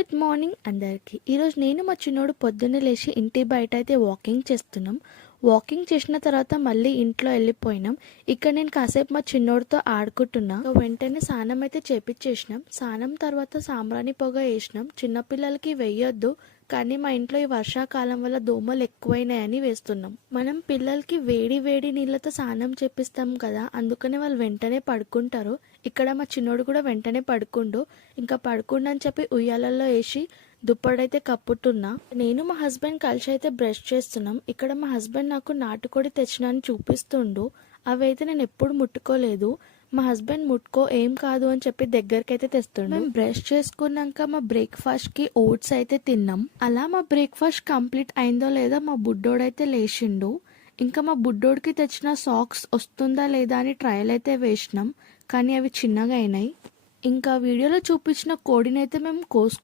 Good morning అందరికీ. ఈరోజు నేను మా చిన్నోడు పొద్దున్నే లేచి ఇంటి బయట అయితే వాకింగ్ చేస్తున్నాం. వాకింగ్ చేసిన తర్వాత మళ్ళీ ఇంట్లో వెళ్ళిపోయినాం. ఇక్కడ నేను కాసేపు మా చిన్నోడితో ఆడుకుంటున్నా. వెంటనే స్నానం అయితే చేపించేసినాం. స్నానం తర్వాత సాంబ్రాణి పొగ వేసినాం. చిన్నపిల్లలకి వేయొద్దు, కానీ మా ఇంట్లో ఈ వర్షాకాలం వల్ల దోమలు ఎక్కువైనాయని వేస్తున్నాం. మనం పిల్లలకి వేడి వేడి నీళ్ళతో స్నానం చేపిస్తాం కదా, అందుకనే వాళ్ళు వెంటనే పడుకుంటారు. ఇక్కడ మా చిన్నోడు కూడా వెంటనే పడుకుండు. ఇంకా పడుకుండని చెప్పి ఉయ్యాలలో వేసి దుప్పడైతే కప్పుతున్నా. నేను మా హస్బెండ్ కలిసి అయితే బ్రష్ చేస్తున్నాం. ఇక్కడ మా హస్బెండ్ నాకు నాటుకోడి తెచ్చినని చూపిస్తుండు. అవైతే నేను ఎప్పుడు ముట్టుకోలేదు. మా హస్బెండ్ ముట్టుకో, ఏం కాదు అని చెప్పి దగ్గరికి అయితే తెస్తుండు. మేము బ్రష్ చేసుకున్నాక మా బ్రేక్ఫాస్ట్ కి ఓట్స్ అయితే తిన్నాం. అలా మా బ్రేక్ఫాస్ట్ కంప్లీట్ అయిందో లేదో మా బుడ్డోడైతే లేచిండు. ఇంకా మా బుడ్డోడికి తెచ్చిన సాక్స్ వస్తుందా లేదా అని ట్రయల్ అయితే వేసినాం, కానీ అవి చిన్నగా అయినాయి. ఇంకా వీడియోలో చూపించిన కోడిని అయితే మేము